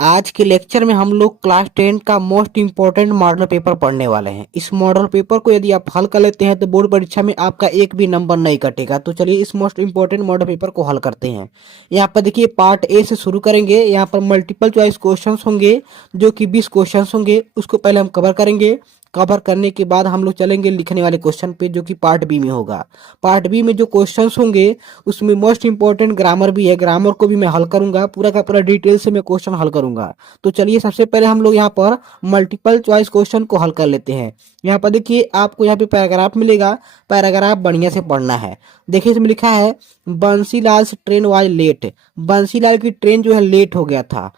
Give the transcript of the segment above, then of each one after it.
आज के लेक्चर में हम लोग क्लास 10 का मोस्ट इंपॉर्टेंट मॉडल पेपर पढ़ने वाले हैं। इस मॉडल पेपर को यदि आप हल कर लेते हैं तो बोर्ड परीक्षा में आपका एक भी नंबर नहीं कटेगा। तो चलिए इस मोस्ट इंपॉर्टेंट मॉडल पेपर को हल करते हैं। यहाँ पर देखिए पार्ट ए से शुरू करेंगे। यहाँ पर मल्टीपल चॉइस क्वेश्चंस होंगे जो कि 20 क्वेश्चंस होंगे। उसको पहले हम कवर करेंगे। कवर करने के बाद हम लोग चलेंगे लिखने वाले क्वेश्चन पे जो कि पार्ट बी में होगा। पार्ट बी में जो क्वेश्चंस होंगे उसमें मोस्ट इंपॉर्टेंट ग्रामर भी है। ग्रामर को भी मैं हल करूंगा, पूरा का पूरा डिटेल से मैं क्वेश्चन हल करूंगा। तो चलिए सबसे पहले हम लोग यहाँ पर मल्टीपल चॉइस क्वेश्चन को हल कर लेते हैं। यहाँ पर देखिए आपको यहाँ पे पैराग्राफ मिलेगा। पैराग्राफ बढ़िया से पढ़ना है। देखिए इसमें लिखा है Bansilal train was late. Bansilal की ट्रेन जो है लेट हो गया था।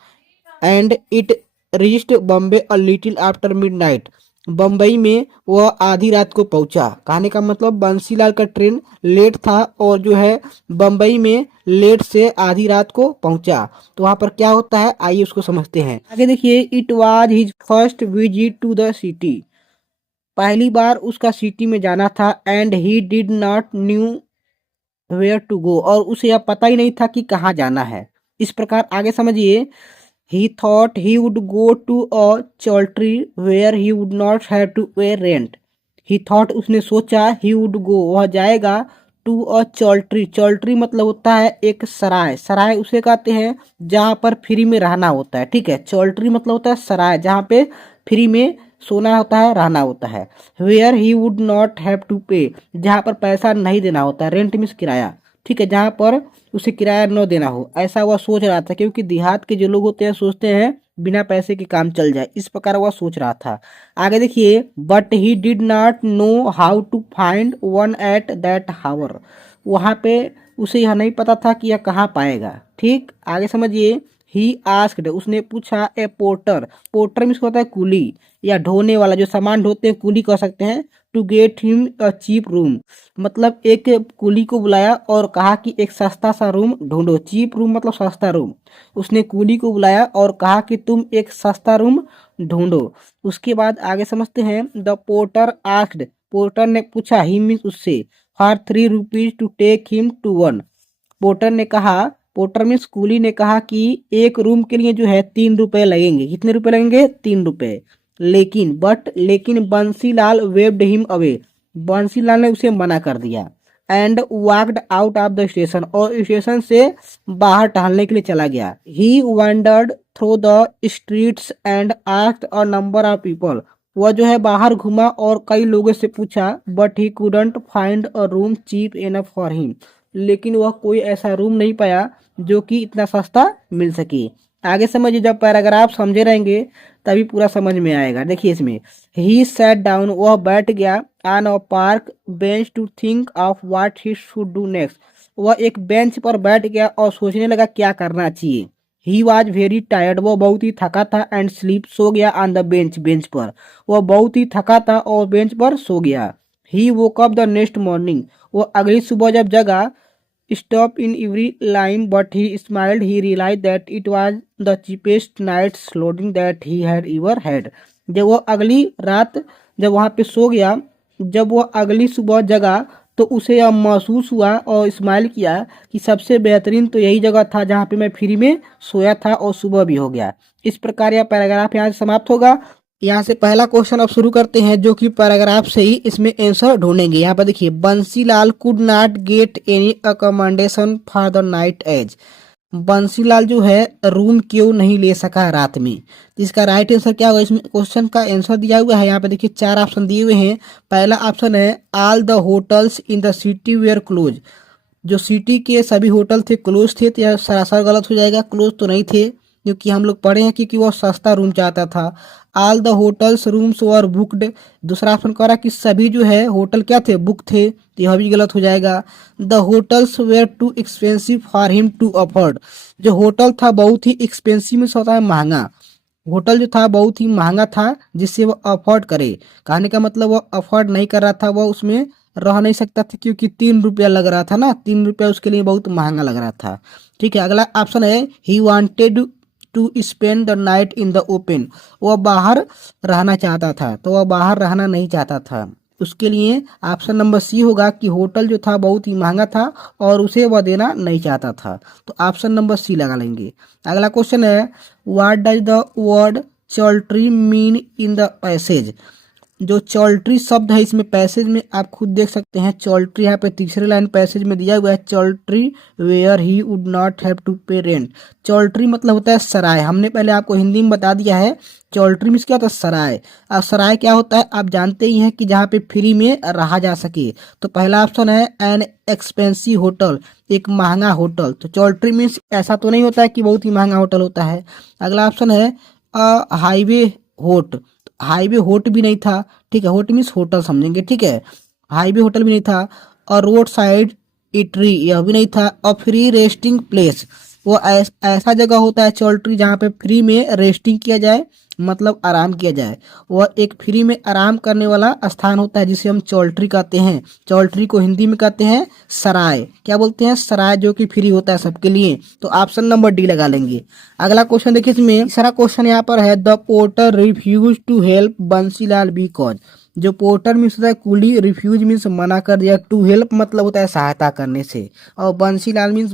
And it reached Bombay a little after midnight. Bombay में वह आधी रात को पहुंचा। कहने का मतलब बंसीलाल का ट्रेन लेट था और जो है बम्बई में लेट से आधी रात को पहुंचा। तो वहां पर क्या होता है आइए उसको समझते हैं। आगे देखिए it was his first visit to the city. पहली बार उसका सिटी में जाना था। And he did not knew where to go, और उसे यह पता ही नहीं था कि कहाँ जाना है। इस प्रकार आगे समझिए। He thought he would go to a chowdhury where he would not have to pay rent. He thought उसने सोचा he would go वह जाएगा to a chowdhury। chowdhury मतलब होता है एक सराय। सराय उसे कहते हैं जहाँ पर फ्री में रहना होता है। ठीक है, chowdhury मतलब होता है सराय जहाँ पे फ्री में सोना होता है, रहना होता है। Where he would not have to pay जहाँ पर पैसा नहीं देना होता है। रेंट मीन्स किराया। ठीक है, जहाँ पर उसे किराया न देना हो, ऐसा वह सोच रहा था। क्योंकि देहात के जो लोग होते हैं सोचते हैं बिना पैसे के काम चल जाए, इस प्रकार वह सोच रहा था। आगे देखिए but he did not know how to find one at that hour. वहाँ पे उसे यह नहीं पता था कि यह कहाँ पाएगा। ठीक, आगे समझिए। ही आस्क्ड उसने पूछा ए पोर्टर। पोर्टर मीन्स होता है कुली या ढोने वाला, जो सामान ढोते हैं कुली कह सकते हैं। To get him a cheap room मतलब एक कुली को बुलाया और कहा कि एक सस्ता सा रूम ढूंढो। चीप रूम मतलब सस्ता रूम। उसने कुली को बुलाया और कहा कि तुम एक सस्ता रूम ढूंढो। उसके बाद आगे समझते हैं। द पोर्टर आस्क्ड पोर्टर ने पूछा ही मीन्स उससे for 3 rupees to take him to one. Porter ने कहा, पोर्टर मीन्स कुली ने कहा कि एक रूम के लिए जो है 3 रुपए लगेंगे। कितने रुपए लगेंगे? 3 रुपए। लेकिन Bansilal waved him away. Bansilal ने उसे मना कर दिया। And walked out of the station और स्टेशन से बाहर टहलने के लिए चला गया। He wandered through the streets and asked a number of people. वह जो है बाहर घूमा और कई लोगों से पूछा। But he couldn't find a room cheap enough for him. लेकिन वह कोई ऐसा रूम नहीं पाया जो कि इतना सस्ता मिल सके। आगे समझिए, जब पैराग्राफ समझे रहेंगे तभी पूरा समझ में आएगा। देखिए इसमें ही सैट डाउन वह बैठ गया on a park bench to think of what he should do next. वह एक बेंच पर बैठ गया और सोचने लगा क्या करना चाहिए। ही वॉज वेरी टायर्ड वह बहुत ही थका था। एंड स्लीप सो गया ऑन द बेंच बेंच पर। वह बहुत ही थका था और बेंच पर सो गया। He woke up the next morning वो अगली सुबह जब जगा। Stop in every line, but he smiled. He realized that it was the cheapest night's lodging that he had ever had. जब वो अगली रात जब वहाँ पे सो गया, जब वो अगली सुबह जगा तो उसे यह महसूस हुआ और स्माइल किया कि सबसे बेहतरीन तो यही जगह था जहाँ पे मैं फ्री में सोया था और सुबह भी हो गया। इस प्रकार यह पैराग्राफ यहाँ से समाप्त होगा। यहाँ से पहला क्वेश्चन अब शुरू करते हैं जो कि पैराग्राफ से ही इसमें आंसर ढूंढेंगे। यहाँ पर देखिए Bansilal could not get any accommodation for the night एज। बंसीलाल जो है रूम क्यों नहीं ले सका रात में। तो इसका राइट आंसर क्या होगा? इसमें क्वेश्चन का आंसर दिया हुआ है। यहाँ पे देखिए 4 ऑप्शन दिए हुए हैं। पहला ऑप्शन है all the hotels in the city were close. जो सिटी के सभी होटल थे क्लोज थे, तो यह सरासर गलत हो जाएगा। क्लोज तो नहीं थे क्योंकि हम लोग पढ़े हैं क्योंकि वो सस्ता रूम चाहता था। All the hotels rooms were booked. दूसरा ऑप्शन कह रहा कि सभी जो है होटल क्या थे? बुक थे, तो यह भी गलत हो जाएगा। The hotels were too expensive for him to afford. जो होटल था बहुत ही एक्सपेंसिव में होता है महंगा। होटल जो था बहुत ही महंगा था जिससे वो अफोर्ड करे। कहने का मतलब वो अफोर्ड नहीं कर रहा था, वो उसमें रह नहीं सकता था क्योंकि 3 रुपया लग रहा था ना। 3 रुपया उसके लिए बहुत महंगा लग रहा था। ठीक है, अगला ऑप्शन है he wanted to spend the night in the open. वह बाहर रहना चाहता था, तो वह बाहर रहना नहीं चाहता था। उसके लिए ऑप्शन नंबर सी होगा कि होटल जो था बहुत ही महंगा था और उसे वह देना नहीं चाहता था। तो ऑप्शन नंबर सी लगा लेंगे। अगला क्वेश्चन है, what does the word choultry mean in the passage. जो चौल्ट्री शब्द है इसमें पैसेज में आप खुद देख सकते हैं। चौल्ट्री यहाँ पे तीसरी लाइन पैसेज में दिया हुआ है, choultry where he would not have to pay rent. Choultry मतलब होता है सराय। हमने पहले आपको हिंदी में बता दिया है चौल्ट्री मीन्स क्या होता है, सराय। अब सराय क्या होता है आप जानते ही हैं कि जहाँ पे फ्री में रहा जा सके। तो पहला ऑप्शन है एन एक्सपेंसिव होटल, एक महंगा होटल। तो चौल्ट्री मीन्स ऐसा तो नहीं होता है कि बहुत ही महंगा होटल होता है। अगला ऑप्शन है हाईवे होट। हाईवे होट भी नहीं था, ठीक है, होट मीन्स होटल समझेंगे, ठीक है। हाईवे होटल भी नहीं था। और रोड साइड इटरी यह भी नहीं था। और फ्री रेस्टिंग प्लेस, वो ऐसा जगह होता है चौल्ट्री जहाँ पे फ्री में रेस्टिंग किया जाए, मतलब आराम किया जाए। वह एक फ्री में आराम करने वाला स्थान होता है जिसे हम चौल्ट्री कहते हैं। चौल्ट्री को हिंदी में कहते हैं सराय। क्या बोलते हैं, सराय, जो कि फ्री होता है सबके लिए। तो ऑप्शन नंबर डी लगा लेंगे। अगला क्वेश्चन देखिए, इसमें तीसरा क्वेश्चन यहाँ पर है, the porter refuse to help Bansilal because. जो पोर्टर मीन्स होता है कुली, रिफ्यूज मीन्स मना कर दिया, टू हेल्प मतलब होता है सहायता करने से, और बंसीलाल मीन्स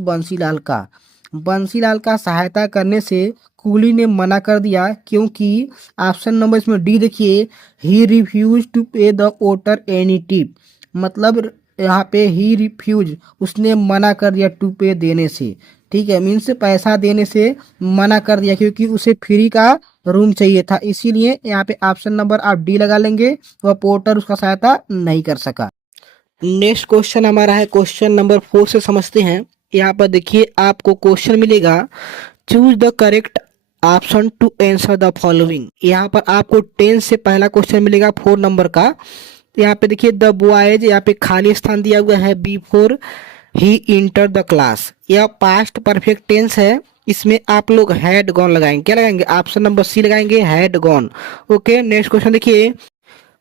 बंसीलाल का सहायता करने से कुली ने मना कर दिया, क्योंकि ऑप्शन नंबर इसमें डी देखिए, ही रिफ्यूज टू पे द पोर्टर एनी टिप। मतलब यहाँ पे ही रिफ्यूज, उसने मना कर दिया टू पे देने से, ठीक है, मीन्स पैसा देने से मना कर दिया, क्योंकि उसे फ्री का रूम चाहिए था, इसीलिए यहाँ पे ऑप्शन नंबर आप डी लगा लेंगे, वह पोर्टर उसका सहायता नहीं कर सका। नेक्स्ट क्वेश्चन हमारा है क्वेश्चन नंबर 4 से समझते हैं। यहाँ पर देखिए आपको क्वेश्चन मिलेगा, choose the correct option to answer the following. यहाँ पर आपको 10 से पहला क्वेश्चन मिलेगा 4 नंबर का। यहाँ पे देखिए द बॉयज, यहाँ पे खाली स्थान दिया हुआ है before he enter the class. यह पास्ट परफेक्ट टेंस है, इसमें आप लोग हैड गॉन लगाएंगे। क्या लगाएंगे, ऑप्शन नंबर सी लगाएंगे, had gone. Okay, next question देखिए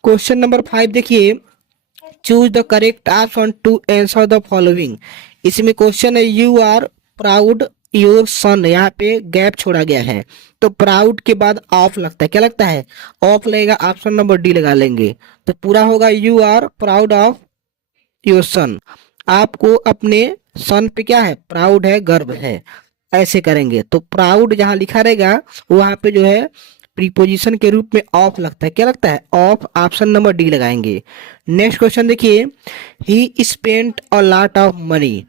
क्वेश्चन नंबर 5 देखिए, choose the correct option to answer the following. इसमें क्वेश्चन है, you are proud your son. यहाँ पे गैप छोड़ा गया है, तो प्राउड के बाद ऑफ लगता है। क्या लगता है, ऑफ लगेगा, ऑप्शन नंबर डी लगा लेंगे। तो पूरा होगा, you are proud of your son. आपको अपने सन पे क्या है, प्राउड है, गर्व है, ऐसे करेंगे। तो प्राउड जहां लिखा रहेगा वहां पे जो है प्रीपोजिशन के रूप में ऑफ लगता है। क्या लगता है, ऑफ, ऑप्शन नंबर डी लगाएंगे। नेक्स्ट क्वेश्चन देखिए, ही spent a lot of money.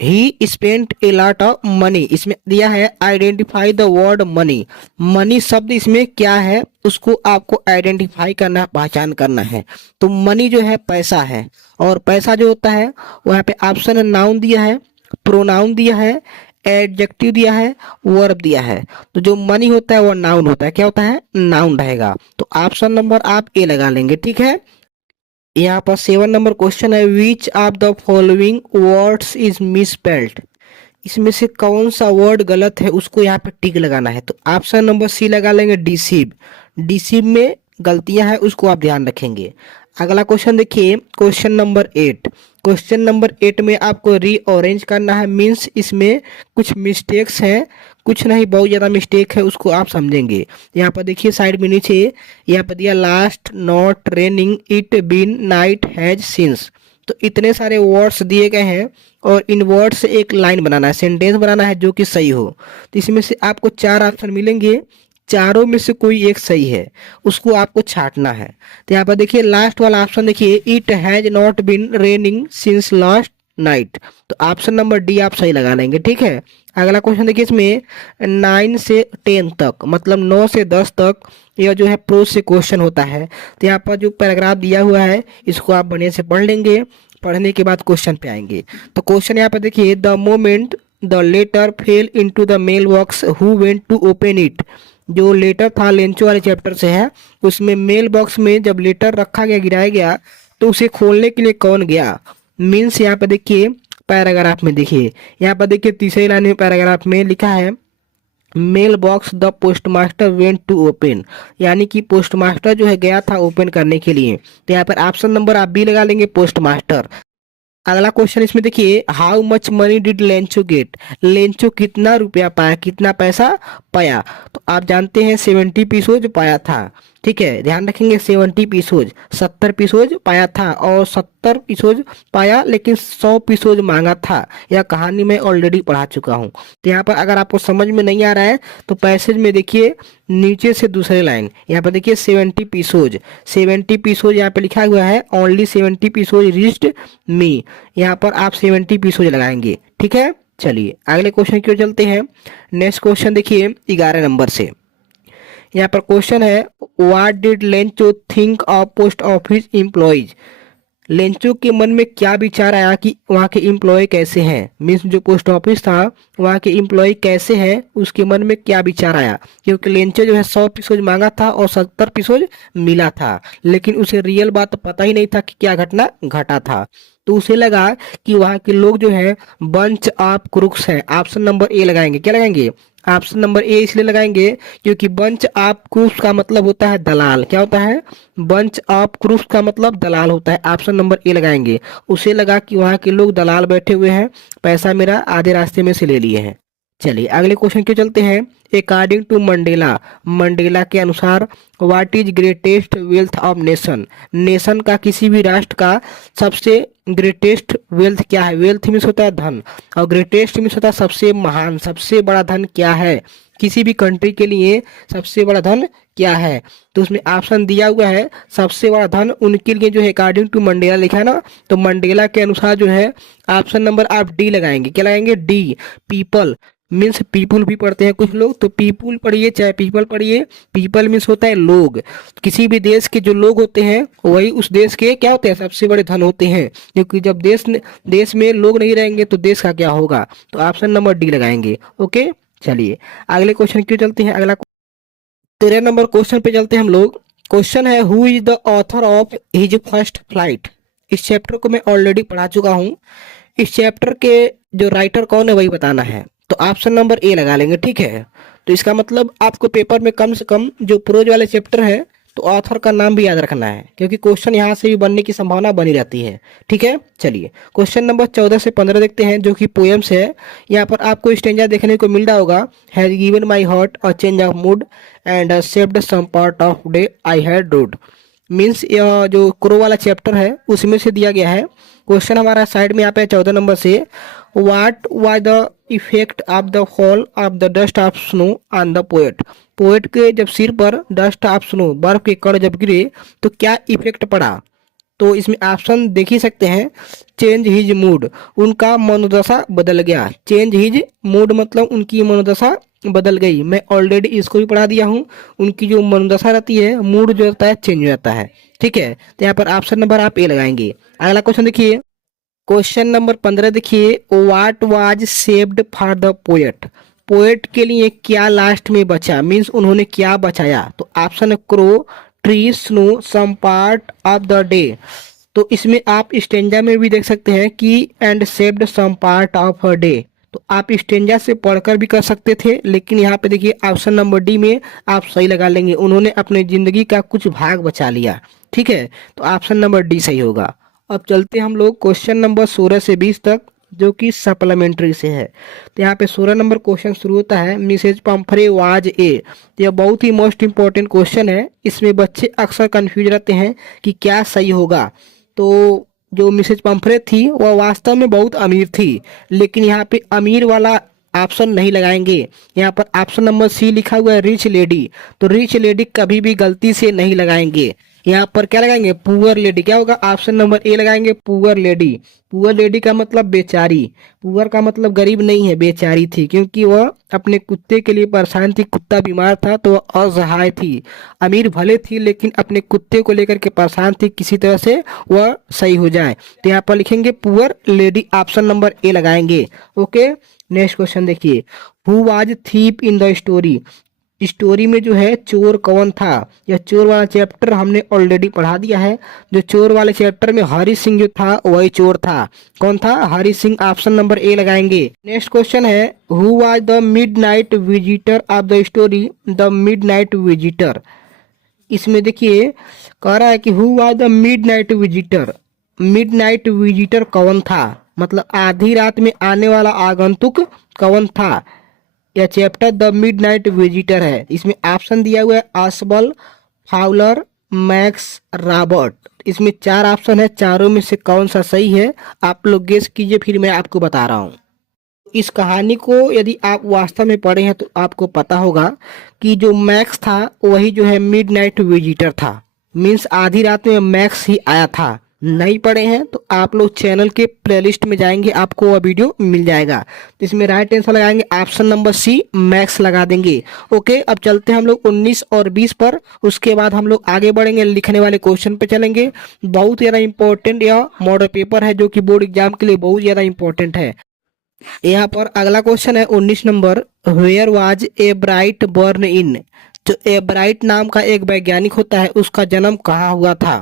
He spent a lot of money, इसमें दिया है identify the word money. Money शब्द इसमें क्या है उसको आपको आइडेंटिफाई करना है, पहचान करना है। तो मनी जो है पैसा है, और पैसा जो होता है वहाँ पे ऑप्शन नाउन दिया है, प्रोनाउन दिया है, एडजेक्टिव दिया है, वर्ब दिया है। तो जो मनी होता है वो नाउन होता है। क्या होता है, नाउन रहेगा। तो ऑप्शन नंबर आप ए लगा लेंगे, ठीक है। यहाँ पर 7 नंबर क्वेश्चन है, which of the following words is misspelled. इसमें से कौन सा वर्ड गलत है उसको यहाँ पे टिक लगाना है। तो ऑप्शन नंबर सी लगा लेंगे, डिसीव। डिसीव में गलतियां हैं उसको आप ध्यान रखेंगे। अगला क्वेश्चन देखिए क्वेश्चन नंबर 8। क्वेश्चन नंबर 8 में आपको रीअरेंज करना है, मीन्स इसमें कुछ मिस्टेक्स हैं, कुछ नहीं बहुत ज़्यादा मिस्टेक है, उसको आप समझेंगे। यहाँ पर देखिए साइड में नीचे यहाँ पर दिया last not raining it been night has since. तो इतने सारे वर्ड्स दिए गए हैं और इन वर्ड से एक लाइन बनाना है, सेंटेंस बनाना है जो कि सही हो। तो इसमें से आपको 4 ऑप्शन मिलेंगे, चारों में से कोई एक सही है, उसको आपको छांटना है। तो यहाँ पर देखिए लास्ट वाला ऑप्शन देखिए, it has not been raining since last night. तो ऑप्शन नंबर डी आप सही लगा लेंगे, ठीक है। अगला क्वेश्चन देखिए, इसमें 9 से 10 तक मतलब 9 से 10 तक यह जो है प्रोज से क्वेश्चन होता है। तो यहाँ पर जो पैराग्राफ दिया हुआ है इसको आप बढ़िया से पढ़ लेंगे, पढ़ने के बाद क्वेश्चन पे आएंगे। तो क्वेश्चन यहाँ पर देखिए, the moment the letter fell into the mail box who went to open it. जो लेटर था लेंचो वाले चैप्टर से है, उसमें मेल बॉक्स में जब लेटर रखा गया, गिराया गया, तो उसे खोलने के लिए कौन गया। मीन्स यहाँ पर देखिए पैराग्राफ में देखिए, यहाँ पर देखिए तीसरी लाइन में पैराग्राफ में लिखा है, mail box the postmaster went to open, यानी कि पोस्टमास्टर जो है गया था ओपन करने के लिए। तो यहाँ पर ऑप्शन नंबर आप बी लगा लेंगे, पोस्टमास्टर। अगला क्वेश्चन इसमें देखिए, how much money did Lencho get. Lencho कितना रुपया पाया, कितना पैसा पाया। तो आप जानते हैं 70 पीसों जो पाया था। ठीक है, ध्यान रखेंगे 70 पीसोज, 70 पीसोज पाया था और 70 पीसोज पाया लेकिन 100 पीसोज मांगा था। यह कहानी मैं ऑलरेडी पढ़ा चुका हूँ। तो यहाँ पर अगर आपको समझ में नहीं आ रहा है तो पैसेज में देखिए नीचे से दूसरे लाइन, यहाँ पर देखिए 70 पीसोज, 70 पीसोज यहाँ पे लिखा हुआ है, ओनली 70 पीसोज रीच्ड मी। यहाँ पर आप 70 पीसोज लगाएंगे। ठीक है, चलिए अगले क्वेश्चन की ओर चलते हैं। नेक्स्ट क्वेश्चन देखिए 11 नंबर से। यहाँ पर क्वेश्चन है, what did Lencho think of post office employees. Lencho के मन में क्या विचार आया कि वहाँ के एम्प्लॉय कैसे हैं, मीन्स जो पोस्ट ऑफिस था वहाँ के एम्प्लॉय कैसे हैं, उसके मन में क्या विचार आया। क्योंकि लेंचो जो है 100 पीसोज मांगा था और 70 पीसोज मिला था, लेकिन उसे रियल बात पता ही नहीं था कि क्या घटना घटा था। तो उसे लगा कि वहाँ के लोग जो है बंच ऑफ क्रूक्स हैं। ऑप्शन नंबर ए लगाएंगे। क्या लगाएंगे? ऑप्शन नंबर ए इसलिए लगाएंगे क्योंकि बंच ऑफ क्रूक्स का मतलब होता है दलाल। क्या होता है? बंच ऑफ क्रूक्स का मतलब दलाल होता है। ऑप्शन नंबर ए लगाएंगे। उसे लगा कि वहाँ के लोग दलाल बैठे हुए हैं, पैसा मेरा आधे रास्ते में से ले लिए हैं। चलिए अगले क्वेश्चन के चलते हैं। अकॉर्डिंग टू मंडेला, मंडेला के अनुसार what is greatest wealth of nation. Nation का, किसी भी राष्ट्र का सबसे ग्रेटेस्ट वेल्थ क्या है? वेल्थ मीन्स होता है धन और ग्रेटेस्ट मीन्स होता है सबसे महान, सबसे बड़ा धन क्या है? किसी भी कंट्री के लिए सबसे बड़ा धन क्या है? तो उसमें ऑप्शन दिया हुआ है सबसे बड़ा धन उनके लिए जो है अकॉर्डिंग टू मंडेला लिखा है ना, तो मंडेला के अनुसार जो है ऑप्शन नंबर आप डी लगाएंगे। क्या लगाएंगे? डी। पीपल मीन्स पीपुल भी पढ़ते हैं कुछ लोग, तो पीपुल पढ़िए चाहे पीपल पढ़िए। पीपल मीन्स होता है लोग। किसी भी देश के जो लोग होते हैं वही उस देश के क्या होते हैं? सबसे बड़े धन होते हैं। क्योंकि जब देश में लोग नहीं रहेंगे तो देश का क्या होगा? तो ऑप्शन नंबर डी लगाएंगे। ओके, चलिए अगले क्वेश्चन क्यों चलते हैं। अगला 13 नंबर क्वेश्चन पे चलते हैं हम लोग। क्वेश्चन है, who is the author of his first flight. इस चैप्टर को मैं ऑलरेडी पढ़ा चुका हूँ। इस चैप्टर के जो राइटर कौन है वही बताना है। तो ऑप्शन नंबर ए लगा लेंगे। ठीक है, तो इसका मतलब आपको पेपर में कम से कम जो प्रोज वाले चैप्टर है तो ऑथर का नाम भी याद रखना है, क्योंकि क्वेश्चन यहाँ से भी बनने की संभावना बनी रहती है। ठीक है, चलिए क्वेश्चन नंबर 14 से 15 देखते हैं, जो कि पोएम्स है। यहाँ पर आपको स्टेंजा देखने को मिल रहा होगा, has given my heart a change of mood and saved some part of day I had rued. मीन्स यह जो क्रो वाला चैप्टर है उसमें से दिया गया है। क्वेश्चन हमारा साइड में यहाँ पे 14 नंबर से, what was the effect of the fall of the dust of snow on the poet. Poet के जब सिर पर डस्ट ऑफ स्नो, बर्फ के कण जब गिरे तो क्या इफेक्ट पड़ा? तो इसमें ऑप्शन देख ही सकते हैं। चेंज हिज मूड, उनका मनोदशा बदल गया। चेंज हिज मूड मतलब उनकी मनोदशा बदल गई। मैं ऑलरेडी इसको भी पढ़ा दिया हूँ। उनकी जो मनोदशा रहती है, मूड जो रहता है चेंज हो जाता है। ठीक है, तो यहाँ पर ऑप्शन नंबर आप ए लगाएंगे। अगला क्वेश्चन देखिए, क्वेश्चन नंबर 15 देखिए, what was saved for the poet. Poet के लिए क्या लास्ट में बचा, मीन्स उन्होंने क्या बचाया? तो ऑप्शन है crow, tree, snow, some part of the day. तो इसमें आप स्टेंजा में भी देख सकते हैं कि and saved some part of a day. तो आप स्टेंजा से पढ़कर भी कर सकते थे, लेकिन यहाँ पे देखिए ऑप्शन नंबर डी में आप सही लगा लेंगे, उन्होंने अपने जिंदगी का कुछ भाग बचा लिया। ठीक है, तो ऑप्शन नंबर डी सही होगा। अब चलते हम लोग क्वेश्चन नंबर 16 से 20 तक, जो कि सप्लीमेंट्री से है। तो यहाँ पे 16 नंबर क्वेश्चन शुरू होता है, मिसेज पंफरे वाज ए। यह बहुत ही मोस्ट इंपॉर्टेंट क्वेश्चन है। इसमें बच्चे अक्सर कंफ्यूज रहते हैं कि क्या सही होगा। तो जो मिसेज पंफरे थी वह वास्तव में बहुत अमीर थी, लेकिन यहाँ पे अमीर वाला ऑप्शन नहीं लगाएंगे। यहाँ पर ऑप्शन नंबर सी लिखा हुआ है रिच लेडी, तो रिच लेडी कभी भी गलती से नहीं लगाएंगे। यहाँ पर क्या लगाएंगे? Poor lady. क्या होगा? ऑप्शन नंबर ए लगाएंगे, पुअर लेडी। पुअर लेडी का मतलब बेचारी। पुअर का मतलब गरीब नहीं है, बेचारी थी, क्योंकि वह अपने कुत्ते के लिए परेशान थी। कुत्ता बीमार था तो वह असहाय थी। अमीर भले थी लेकिन अपने कुत्ते को लेकर के परेशान थी, किसी तरह से वह सही हो जाए। तो यहाँ पर लिखेंगे poor lady, option number A लगाएंगे। ओके, नेक्स्ट क्वेश्चन देखिए, who was thief in the story. Story में जो है चोर कौन था? यह चोर वाला चैप्टर हमने ऑलरेडी पढ़ा दिया है। जो चोर वाले चैप्टर में हरी सिंह जो था वही चोर था। कौन था? Hari Singh, option number A लगाएंगे। नेक्स्ट क्वेश्चन है, who was the midnight visitor of the story. The midnight visitor, इसमें देखिए कह रहा है कि who was the midnight visitor. Midnight visitor कौन था? मतलब आधी रात में आने वाला आगंतुक कौन था? यह चैप्टर द मिडनाइट विजिटर है। इसमें ऑप्शन दिया हुआ है असबल, फाउलर, मैक्स, रॉबर्ट। इसमें 4 ऑप्शन है, चारों में से कौन सा सही है आप लोग गेस कीजिए, फिर मैं आपको बता रहा हूँ। इस कहानी को यदि आप वास्तव में पढ़े हैं तो आपको पता होगा कि जो मैक्स था वही जो है मिडनाइट विजिटर था। मीन्स आधी रात में मैक्स ही आया था। नहीं पढ़े हैं तो आप लोग चैनल के प्लेलिस्ट में जाएंगे, आपको वह वीडियो मिल जाएगा। तो इसमें राइट आंसर लगाएंगे ऑप्शन नंबर सी, मैक्स लगा देंगे। ओके, अब चलते हैं हम लोग 19 और 20 पर। उसके बाद हम लोग आगे बढ़ेंगे, लिखने वाले क्वेश्चन पे चलेंगे। बहुत ज़्यादा इंपॉर्टेंट यह मॉडल पेपर है जो कि बोर्ड एग्जाम के लिए बहुत ज़्यादा इंपॉर्टेंट है। यहाँ पर अगला क्वेश्चन है 19 नंबर, where was a bright burn in. जो ए ब्राइट नाम का एक वैज्ञानिक होता है उसका जन्म कहाँ हुआ था।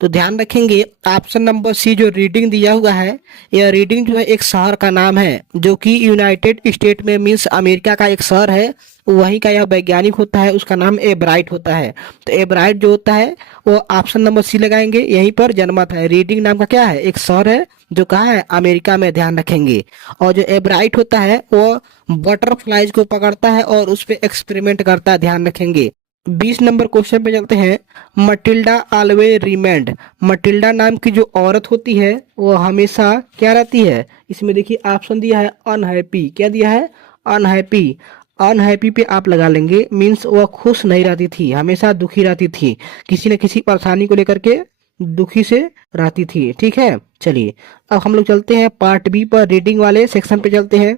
तो ध्यान रखेंगे ऑप्शन नंबर सी जो रीडिंग दिया हुआ है, यह रीडिंग जो है एक शहर का नाम है जो कि यूनाइटेड स्टेट में मीन्स अमेरिका का एक शहर है। वहीं का यह वैज्ञानिक होता है, उसका नाम ए ब्राइट होता है। तो ए ब्राइट जो होता है वो ऑप्शन नंबर सी लगाएंगे, यहीं पर जन्मा था। रीडिंग नाम का क्या है, एक शहर है जो कहाँ है, अमेरिका में, ध्यान रखेंगे। और जो ए ब्राइट होता है वो बटरफ्लाइज को पकड़ता है और उस पर एक्सपेरिमेंट करता है, ध्यान रखेंगे। 20 नंबर क्वेश्चन पे चलते हैं। Matilda always remained. मटिल्डा नाम की जो औरत होती है वो हमेशा क्या रहती है। इसमें देखिए ऑप्शन दिया है अनहैप्पी। क्या दिया है, अनहैप्पी। अनहैप्पी पे आप लगा लेंगे, मीन्स वह खुश नहीं रहती थी, हमेशा दुखी रहती थी, किसी न किसी परेशानी को लेकर के दुखी से रहती थी। ठीक है, चलिए अब हम लोग चलते हैं पार्ट बी पर, रीडिंग वाले सेक्शन पे चलते हैं।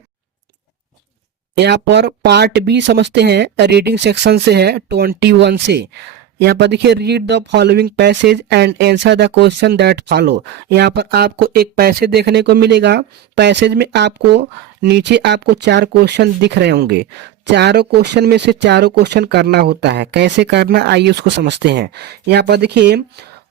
यहाँ पर पार्ट बी समझते हैं, रीडिंग सेक्शन से है 21 से। यहाँ पर देखिए, read the following passage and answer the question that follow. यहाँ पर आपको एक पैसेज देखने को मिलेगा। पैसेज में आपको नीचे आपको 4 क्वेश्चन दिख रहे होंगे। चारों क्वेश्चन में से चारों क्वेश्चन करना होता है। कैसे करना, आइए उसको समझते हैं। यहाँ पर देखिए,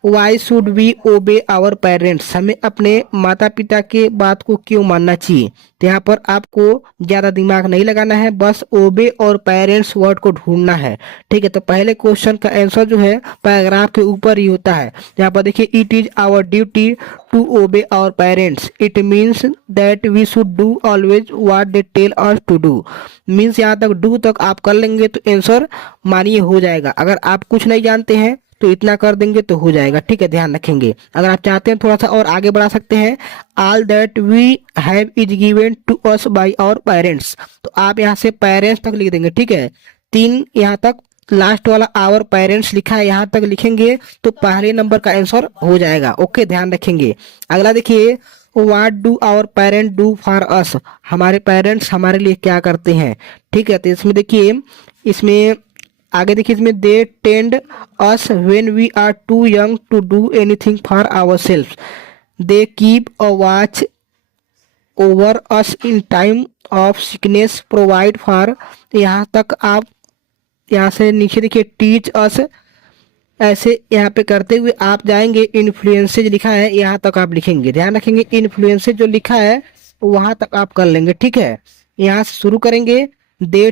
why should we obey our parents. हमें अपने माता पिता के बात को क्यों मानना चाहिए। तो यहाँ पर आपको ज़्यादा दिमाग नहीं लगाना है, बस ओबे और पेरेंट्स वर्ड को ढूंढना है। ठीक है, तो पहले क्वेश्चन का आंसर जो है पैराग्राफ के ऊपर ही होता है। यहाँ पर देखिए, it is our duty to obey our parents, it means that we should do always what they tell us to do. Means यहाँ तक डू तक आप कर लेंगे तो आंसर मानिए हो जाएगा। अगर आप कुछ नहीं जानते हैं तो इतना कर देंगे तो हो जाएगा। ठीक है, ध्यान रखेंगे। अगर आप चाहते हैं थोड़ा सा और आगे बढ़ा सकते हैं, all that we have is given to us by our parents. तो आप यहाँ से पेरेंट्स तक लिख देंगे। ठीक है, 3 यहाँ तक, लास्ट वाला आवर पेरेंट्स लिखा है, यहाँ तक लिखेंगे तो पहले नंबर का आंसर हो जाएगा। ओके, ध्यान रखेंगे। अगला देखिए, what do our parent do for us. हमारे पेरेंट्स हमारे लिए क्या करते हैं। ठीक है, तो इसमें देखिए, इसमें आगे देखिए, इसमें they tend us when we are too young to do anything for our self, they keep a watch over us in time of sickness, provide for. यहाँ तक आप यहाँ से नीचे देखिए, टीच अस, ऐसे यहाँ पे करते हुए आप जाएंगे। इन्फ्लुएंसेज लिखा है, यहाँ तक आप लिखेंगे। ध्यान रखेंगे, इन्फ्लुएंसेज जो लिखा है वहां तक आप कर लेंगे। ठीक है, यहाँ से शुरू करेंगे, दे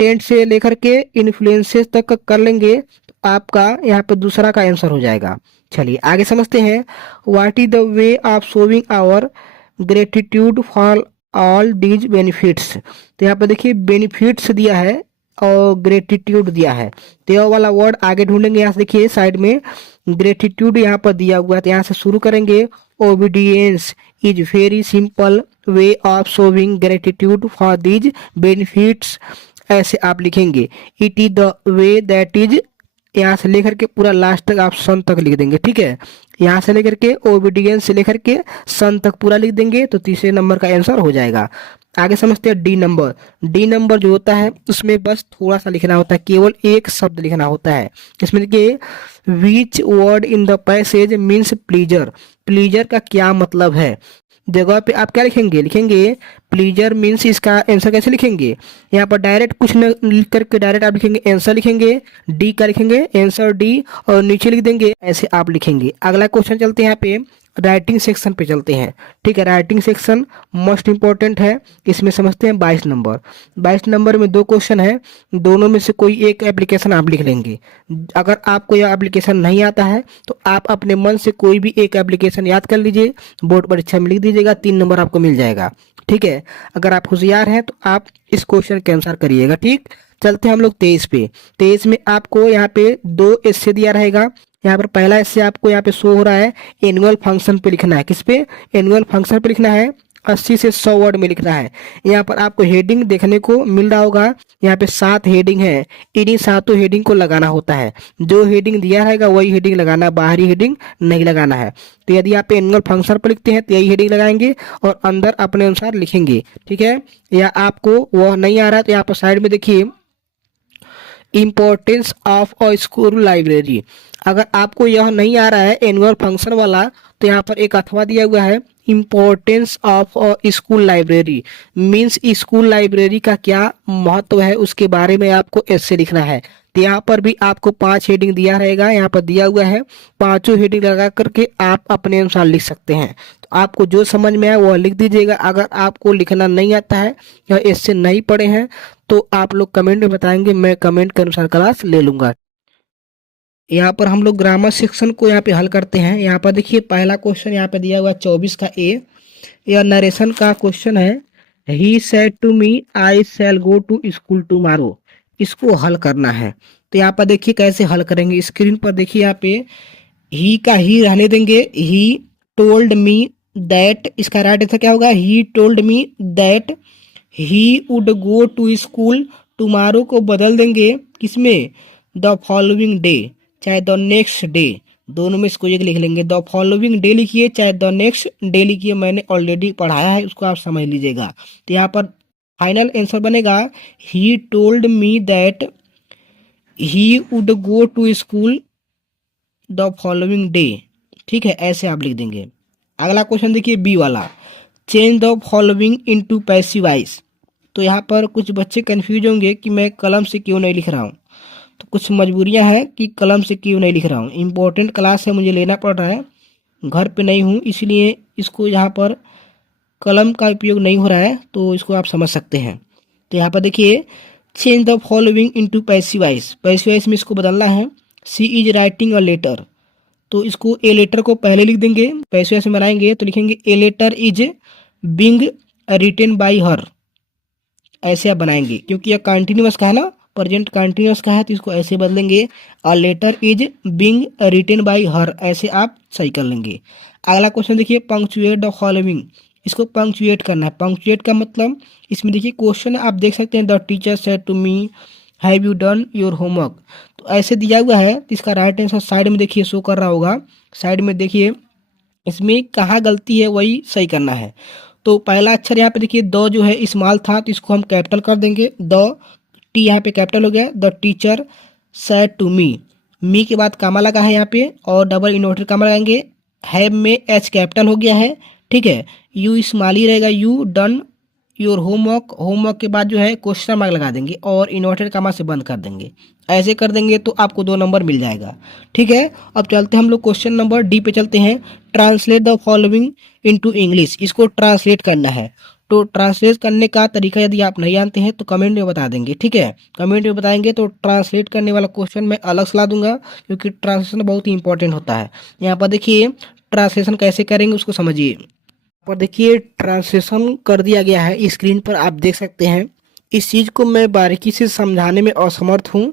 टेंड से लेकर के इन्फ्लुएंसेस तक कर लेंगे तो आपका यहाँ पे दूसरा का आंसर हो जाएगा। चलिए आगे समझते हैं। What is the way of showing our gratitude for all these benefits. तो यहाँ पे देखिए, बेनिफिट्स दिया है और ग्रेटिट्यूड दिया है, तो यह वाला वर्ड आगे ढूंढेंगे। यहाँ से देखिए साइड में ग्रेटिट्यूड यहाँ पर दिया हुआ है, तो यहाँ से शुरू करेंगे। Obedience is very simple way of showing gratitude for these benefits, ऐसे आप लिखेंगे। It is the way that is, यहाँ से लेकर के पूरा लास्ट तक आप सन तक लिख देंगे। ठीक है, यहाँ से लेकर के ओबीडियंस से लेकर के सन तक पूरा लिख देंगे तो तीसरे नंबर का आंसर हो जाएगा। आगे समझते हैं डी नंबर। डी नंबर जो होता है उसमें बस थोड़ा सा लिखना होता है, केवल एक शब्द लिखना होता है। इसमें देखिए, which word in the passage means pleaser. Pleaser का क्या मतलब है। जगह पे आप क्या लिखेंगे प्लीजर मीन्स, इसका आंसर कैसे लिखेंगे। यहाँ पर डायरेक्ट कुछ न लिख करके डायरेक्ट आप लिखेंगे आंसर लिखेंगे, डी का लिखेंगे आंसर डी और नीचे लिख देंगे, ऐसे आप लिखेंगे। अगला क्वेश्चन चलते हैं यहाँ पे, राइटिंग सेक्शन पे चलते हैं। ठीक है, राइटिंग सेक्शन मोस्ट इंपॉर्टेंट है, इसमें समझते हैं 22 नंबर। 22 नंबर में दो क्वेश्चन है, दोनों में से कोई एक एप्लीकेशन आप लिख लेंगे। अगर आपको यह एप्लीकेशन नहीं आता है तो आप अपने मन से कोई भी एक एप्लीकेशन याद कर लीजिए, बोर्ड परीक्षा में लिख दीजिएगा, 3 नंबर आपको मिल जाएगा। ठीक है, अगर आप होशियार हैं तो आप इस क्वेश्चन के अनुसार करिएगा। ठीक, चलते हैं हम लोग 23 पे। 23 में आपको यहाँ पे 2 एस्से दिया रहेगा। यहाँ पर पहला एस्से आपको यहाँ पे शो हो रहा है, एनुअल फंक्शन पे लिखना है। किस पे? एनुअल फंक्शन पे लिखना है, 80 से 100 वर्ड में लिखना है। यहाँ पर आपको हेडिंग देखने को मिल रहा होगा, यहाँ पे 7 हेडिंग है, इन्हीं 7 हेडिंग को लगाना होता है। जो हेडिंग दिया रहेगा वही हेडिंग लगाना है, बाहरी हेडिंग नहीं लगाना है। तो यदि आप एनुअल फंक्शन पर लिखते हैं तो यही हेडिंग लगाएंगे और अंदर अपने अनुसार लिखेंगे। ठीक है, या आपको वह नहीं आ रहा है तो यहाँ पर साइड में देखिए, importance of a school library. अगर आपको यह नहीं आ रहा है एनुअल फंक्शन वाला तो यहाँ पर एक अथवा दिया हुआ है, importance of a school library, means school library का क्या महत्व है उसके बारे में आपको ऐसे लिखना है। तो यहाँ पर भी आपको 5 हेडिंग दिया रहेगा, यहाँ पर दिया हुआ है, पांचों हेडिंग लगा करके आप अपने अनुसार लिख सकते हैं। तो आपको जो समझ में आए वह लिख दीजिएगा। अगर आपको लिखना नहीं आता है या इससे नहीं पढ़े हैं तो आप लोग कमेंट में बताएंगे, मैं कमेंट के अनुसार क्लास ले लूंगा। यहाँ पर हम लोग ग्रामर सेक्शन को यहाँ पे हल करते हैं। यहाँ पर देखिए पहला क्वेश्चन यहाँ पे दिया हुआ 24 का ए, यह नरेशन का क्वेश्चन है। He said to me I shall go to school tomorrow, इसको हल करना है। तो यहाँ पर देखिए कैसे हल करेंगे, स्क्रीन पर देखिए यहाँ पे ही का ही रहने देंगे, ही टोल्ड मी दैट, इसका राइट आंसर क्या होगा, he told me that he would go to school tomorrow को बदल देंगे किसमें, द फॉलोइंग डे, चाहे द नेक्स्ट डे, दोनों में इसको एक लिख लेंगे। द फॉलोइंग डे लिखिए चाहे द नेक्स्ट डे लिखिए, मैंने ऑलरेडी पढ़ाया है, उसको आप समझ लीजिएगा। तो यहाँ पर फाइनल आंसर बनेगा, he told me that he would go to school the following day. ठीक है, ऐसे आप लिख देंगे। अगला क्वेश्चन देखिए बी वाला, change the following into passive voice. तो यहाँ पर कुछ बच्चे कंफ्यूज होंगे कि मैं कलम से क्यों नहीं लिख रहा हूँ, तो कुछ मजबूरियाँ हैं कि कलम से क्यों नहीं लिख रहा हूँ। इम्पोर्टेंट क्लास है, मुझे लेना पड़ रहा है, घर पे नहीं हूँ, इसलिए इसको यहाँ पर कलम का उपयोग नहीं हो रहा है, तो इसको आप समझ सकते हैं। तो यहाँ पर देखिए, change the following into passive voice, passive voice में इसको बदलना है। सी इज राइटिंग अ लेटर, तो इसको ए लेटर को पहले लिख देंगे, पैसिव वॉइस में बनाएंगे तो लिखेंगे a letter is being written by her, ऐसे आप बनाएंगे क्योंकि यह कंटिन्यूअस का है ना, प्रेजेंट कंटिन्यूअस का है, तो इसको ऐसे बदलेंगे, a letter is being written by her, ऐसे आप सही कर लेंगे। अगला क्वेश्चन देखिए, पंक्चुएट द फॉलोइंग, इसको पंक्चुएट करना है। पंक्चुएट का मतलब, इसमें देखिए क्वेश्चन आप देख सकते हैं, the teacher said to me have you done your homework, तो ऐसे दिया हुआ है, तो इसका राइट आंसर साइड में देखिए शो कर रहा होगा, साइड में देखिए इसमें कहाँ गलती है वही सही करना है। तो पहला अक्षर यहाँ पे देखिए द जो है स्मॉल था, तो इसको हम कैपिटल कर देंगे, द टी यहाँ पे कैपिटल हो गया, the teacher said to me के बाद कामा लगा है यहाँ पे और डबल इन्वर्टेड कामा लगाएंगे, हैव में एच कैपिटल हो गया है। ठीक है, यू स्मॉल ही रहेगा, you done your homework, homework के बाद जो है क्वेश्चन मार्क लगा देंगे और इन्वर्टेड कामा से बंद कर देंगे। ऐसे कर देंगे तो आपको 2 नंबर मिल जाएगा। ठीक है, अब चलते हैं हम लोग क्वेश्चन नंबर डी पे चलते हैं। Translate the following into English, इसको ट्रांसलेट करना है। तो ट्रांसलेट करने का तरीका यदि आप नहीं जानते हैं तो कमेंट में बता देंगे। ठीक है, कमेंट में बताएंगे तो ट्रांसलेट करने वाला क्वेश्चन मैं अलग से ला दूंगा, क्योंकि ट्रांसलेशन बहुत ही इंपॉर्टेंट होता है। यहाँ पर देखिए ट्रांसलेशन कैसे करेंगे उसको समझिए। पर देखिए ट्रांसलेशन कर दिया गया है, स्क्रीन पर आप देख सकते हैं। इस चीज़ को मैं बारीकी से समझाने में असमर्थ हूँ,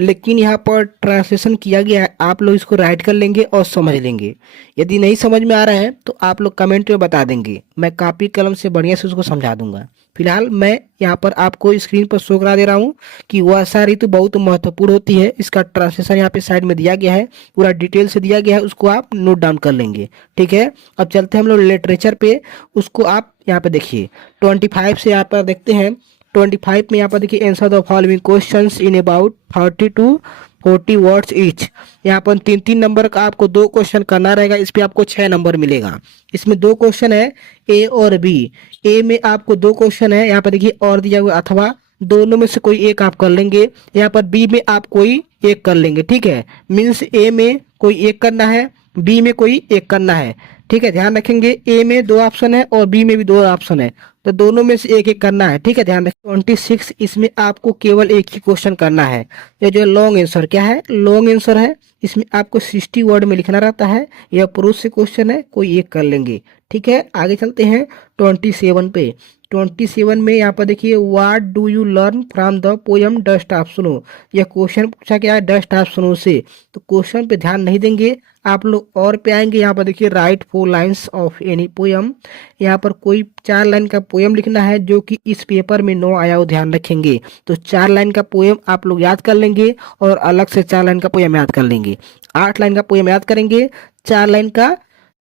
लेकिन यहाँ पर ट्रांसलेशन किया गया है, आप लोग इसको राइट कर लेंगे और समझ लेंगे। यदि नहीं समझ में आ रहा है तो आप लोग कमेंट में बता देंगे, मैं कापी कलम से बढ़िया से उसको समझा दूंगा। फिलहाल मैं यहाँ पर आपको स्क्रीन पर शो करा दे रहा हूँ कि वर्षा ऋतु बहुत महत्वपूर्ण होती है, इसका ट्रांसलेशन यहाँ पे साइड में दिया गया है, पूरा डिटेल से दिया गया है, उसको आप नोट डाउन कर लेंगे। ठीक है, अब चलते हैं हम लोग लिटरेचर पे, उसको आप यहाँ पे देखिए 25 से यहाँ पर देखते हैं। 25 में यहाँ पर देखिए, answer the following questions in about 30 to 40 words each. यहाँ पर 3-3 नंबर का आपको 2 क्वेश्चन करना रहेगा, इस पे आपको 6 नंबर मिलेगा। इसमें 2 क्वेश्चन है ए और बी, ए में आपको 2 क्वेश्चन है, यहाँ पर देखिए और दिया हुआ, अथवा दोनों में से कोई एक आप कर लेंगे, यहाँ पर बी में आप कोई एक कर लेंगे। ठीक है, मीन्स ए में कोई एक करना है, बी में कोई एक करना है। ठीक है, ध्यान रखेंगे ए में 2 ऑप्शन है और बी में भी 2 ऑप्शन है, तो दोनों में से एक एक करना है। ठीक है, ध्यान रखें। 26 इसमें आपको केवल एक ही क्वेश्चन करना है। ये जो लॉन्ग आंसर क्या है, लॉन्ग आंसर है, इसमें आपको 60 वर्ड में लिखना रहता है। यह पुरुष से क्वेश्चन है, कोई एक कर लेंगे। ठीक है, आगे चलते हैं 27 पे। 27 में यहाँ पर देखिए, what do you learn from the poem dust of snow. यह क्वेश्चन पूछा गया है डस्ट ऑफ स्नो से, तो क्वेश्चन पे ध्यान नहीं देंगे आप लोग और पे आएंगे। यहाँ पर देखिए, right 4 lines of any poem. यहाँ पर कोई 4 लाइन का पोयम लिखना है जो कि इस पेपर में नो आया हो, ध्यान रखेंगे। तो 4 लाइन का पोयम आप लोग याद कर लेंगे और अलग से 4 लाइन का पोयम याद कर लेंगे। 8 लाइन का पोयम याद करेंगे, 4 लाइन का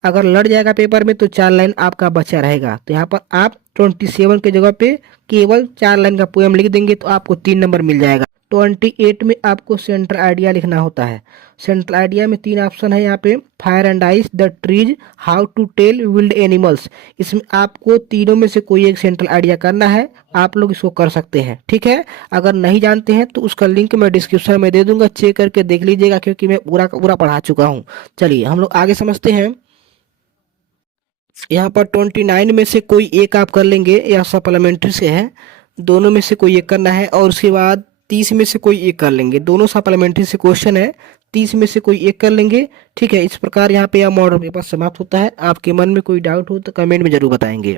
अगर लड़ जाएगा पेपर में तो 4 लाइन आपका बचा रहेगा। तो यहाँ पर आप 27 के जगह पे केवल 4 लाइन का पोयम लिख देंगे तो आपको 3 नंबर मिल जाएगा। 28 में आपको सेंट्रल आइडिया लिखना होता है। सेंट्रल आइडिया में 3 ऑप्शन है यहाँ पे, fire and ice, the trees, how to tell wild animals. इसमें आपको तीनों में से कोई एक सेंट्रल आइडिया करना है, आप लोग इसको कर सकते हैं। ठीक है, अगर नहीं जानते हैं तो उसका लिंक मैं डिस्क्रिप्शन में दे दूंगा, चेक करके देख लीजिएगा, क्योंकि मैं पूरा पूरा पढ़ा चुका हूँ। चलिए हम लोग आगे समझते हैं। यहाँ पर 29 में से कोई एक आप कर लेंगे, या सप्लीमेंट्री से है, दोनों में से कोई एक करना है। और उसके बाद 30 में से कोई एक कर लेंगे, दोनों सप्लीमेंट्री से क्वेश्चन है, 30 में से कोई एक कर लेंगे। ठीक है, इस प्रकार यहाँ पे यह मॉडल पेपर समाप्त होता है। आपके मन में कोई डाउट हो तो कमेंट में जरूर बताएंगे।